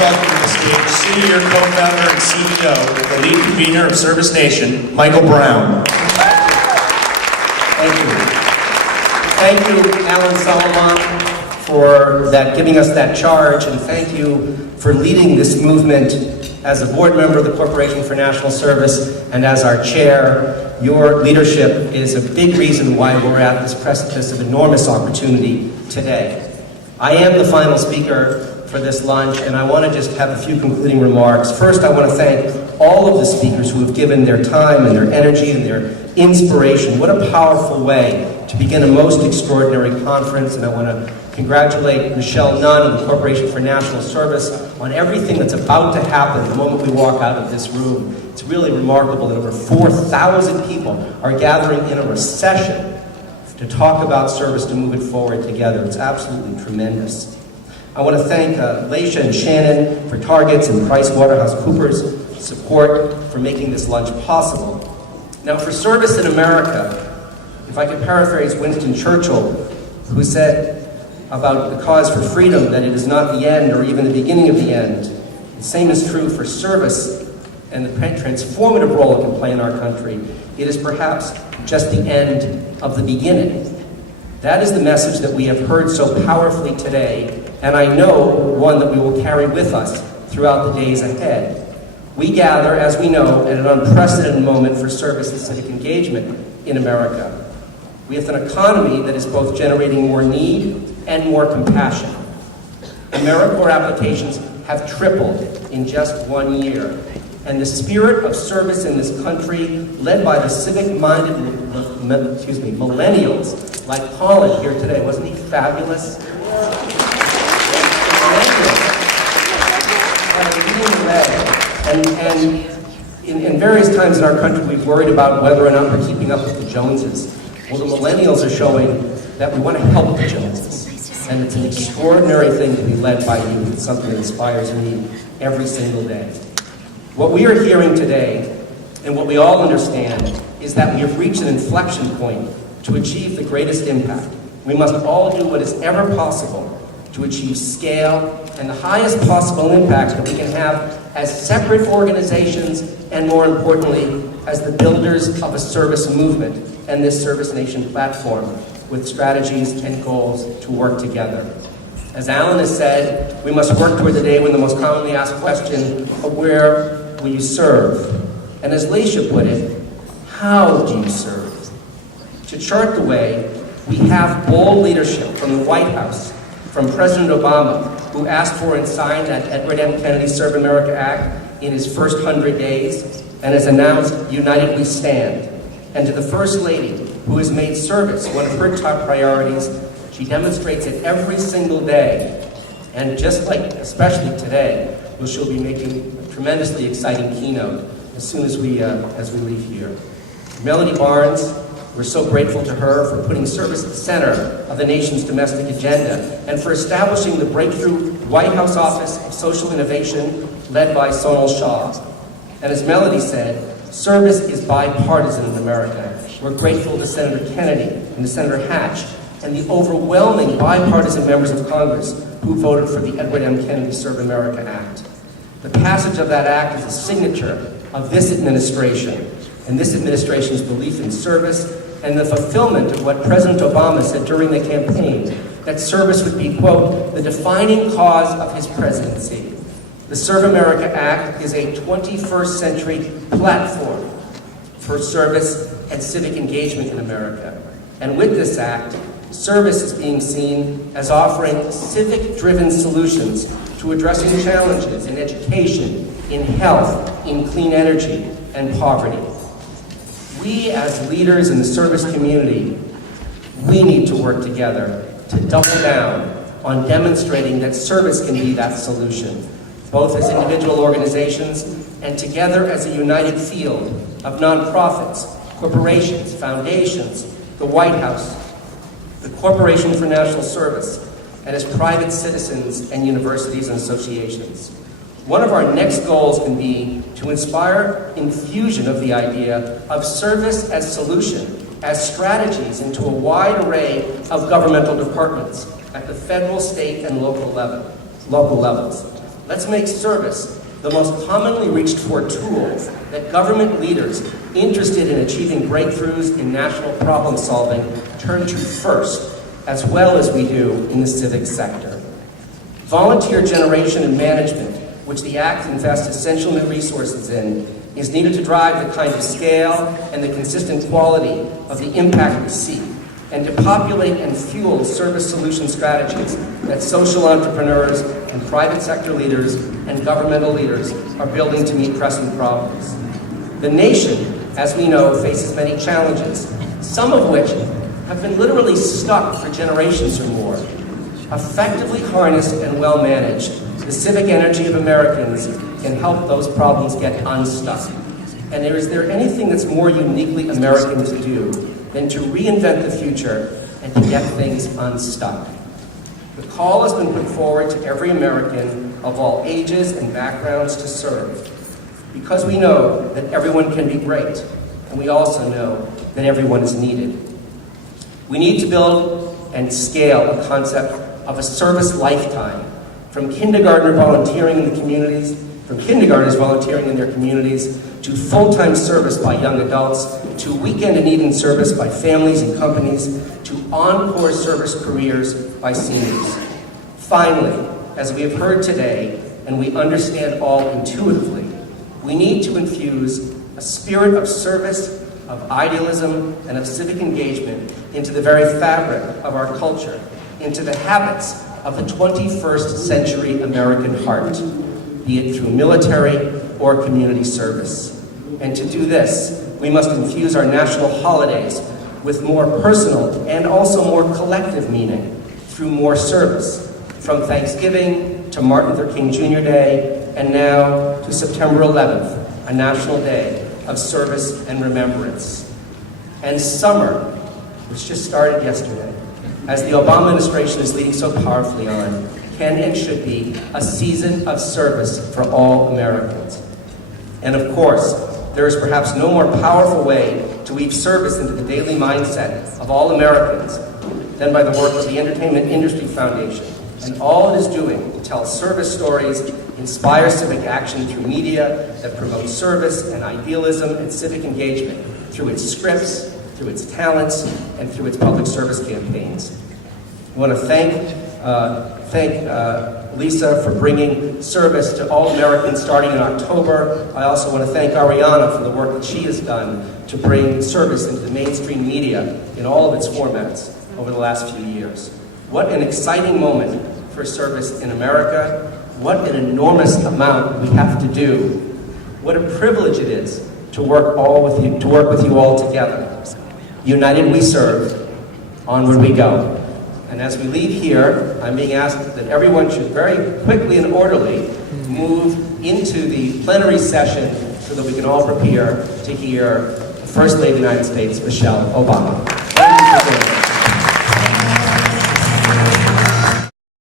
welcome to the stage Senior Co-Founder and CEO, the lead convener of ServiceNation, Michael Brown. Thank you. Thank you, Alan Solomon, for giving us that charge, and thank you for leading this movement as a board member of the Corporation for National Service and as our chair. Your leadership is a big reason why we're at this precipice of enormous opportunity today. I am the final speaker for this lunch, and I want to just have a few concluding remarks. First, I want to thank all of the speakers who have given their time and their energy and their inspiration. What a powerful way to begin a most extraordinary conference, and I want to congratulate Michelle Nunn and the Corporation for National Service on everything that's about to happen the moment we walk out of this room. It's really remarkable that over 4,000 people are gathering in a recession to talk about service, to move it forward together. It's absolutely tremendous. I want to thank Leisha and Shannon for Target's and PricewaterhouseCoopers' support for making this lunch possible. Now, for service in America, if I could paraphrase Winston Churchill, who said about the cause for freedom that it is not the end or even the beginning of the end, the same is true for service and the transformative role it can play in our country. It is perhaps just the end of the beginning. That is the message that we have heard so powerfully today, and I know one that we will carry with us throughout the days ahead. We gather, as we know, at an unprecedented moment for service and civic engagement in America. We have an economy that is both generating more need and more compassion. AmeriCorps applications have tripled in just 1 year. And the spirit of service in this country, led by the civic-minded millennials like Colin here today, wasn't he fabulous? And in various times in our country, we've worried about whether or not we're keeping up with the Joneses. Well, the millennials are showing that we want to help the Joneses. And it's an extraordinary thing to be led by youth. It's something that inspires me every single day. What we are hearing today, and what we all understand, is that we have reached an inflection point to achieve the greatest impact. We must all do what is ever possible to achieve scale and the highest possible impact that we can have as separate organizations, and more importantly, as the builders of a service movement and this ServiceNation platform, with strategies and goals to work together. As Alan has said, we must work toward the day when the most commonly asked question of where will you serve? And as Leisha put it, how do you serve? To chart the way, we have bold leadership from the White House, from President Obama, who asked for and signed that Edward M. Kennedy Serve America Act in his first 100 days, and has announced United We Stand. And to the First Lady, who has made service one of her top priorities. She demonstrates it every single day. And just like, especially today, she'll be making a tremendously exciting keynote as soon as we leave here. Melody Barnes, we're so grateful to her for putting service at the center of the nation's domestic agenda and for establishing the breakthrough White House Office of Social Innovation led by Sonal Shah. And as Melody said, service is bipartisan in America. We're grateful to Senator Kennedy and to Senator Hatch and the overwhelming bipartisan members of Congress who voted for the Edward M. Kennedy Serve America Act. The passage of that act is a signature of this administration and this administration's belief in service and the fulfillment of what President Obama said during the campaign, that service would be, quote, the defining cause of his presidency. The Serve America Act is a 21st century platform for service and civic engagement in America. And with this act, service is being seen as offering civic-driven solutions to addressing challenges in education, in health, in clean energy, and poverty. We as leaders in the service community, we need to work together to double down on demonstrating that service can be that solution, both as individual organizations and together as a united field of nonprofits, corporations, foundations, the White House, the Corporation for National Service, and as private citizens and universities and associations. One of our next goals can be to inspire infusion of the idea of service as solution, as strategies into a wide array of governmental departments at the federal, state, and local levels. Let's make service the most commonly reached for tool that government leaders interested in achieving breakthroughs in national problem solving turn to first, as well as we do in the civic sector. Volunteer generation and management, which the Act invests essential new resources in, is needed to drive the kind of scale and the consistent quality of the impact we seek, and to populate and fuel service solution strategies that social entrepreneurs and private sector leaders and governmental leaders are building to meet pressing problems. The nation, as we know, faces many challenges, some of which have been literally stuck for generations or more. Effectively harnessed and well managed, the civic energy of Americans can help those problems get unstuck. And is there anything that's more uniquely American to do than to reinvent the future and to get things unstuck? The call has been put forward to every American of all ages and backgrounds to serve, because we know that everyone can be great, and we also know that everyone is needed. We need to build and scale a concept of a service lifetime, from kindergartners volunteering in their communities, to full-time service by young adults, to weekend and evening service by families and companies, to encore service careers by seniors. Finally, as we have heard today, and we understand all intuitively, we need to infuse a spirit of service, of idealism, and of civic engagement into the very fabric of our culture, into the habits of the 21st century American heart, be it through military or community service. And to do this, we must infuse our national holidays with more personal and also more collective meaning through more service, from Thanksgiving to Martin Luther King Jr. Day, and now to September 11th, a national day of service and remembrance. And summer, which just started yesterday, as the Obama administration is leading so powerfully on, can and should be a season of service for all Americans. And of course, there is perhaps no more powerful way to weave service into the daily mindset of all Americans than by the work of the Entertainment Industry Foundation and all it is doing to tell service stories, inspire civic action through media that promotes service and idealism and civic engagement through its scripts, through its talents, and through its public service campaigns. I want to thank Lisa for bringing service to all Americans starting in October. I also want to thank Ariana for the work that she has done to bring service into the mainstream media in all of its formats over the last few years. What an exciting moment for service in America. What an enormous amount we have to do. What a privilege it is to work with you all together. United we serve, onward we go. And as we leave here, I'm being asked that everyone should very quickly and orderly move into the plenary session so that we can all prepare to hear the First Lady of the United States, Michelle Obama. Thank you for being here.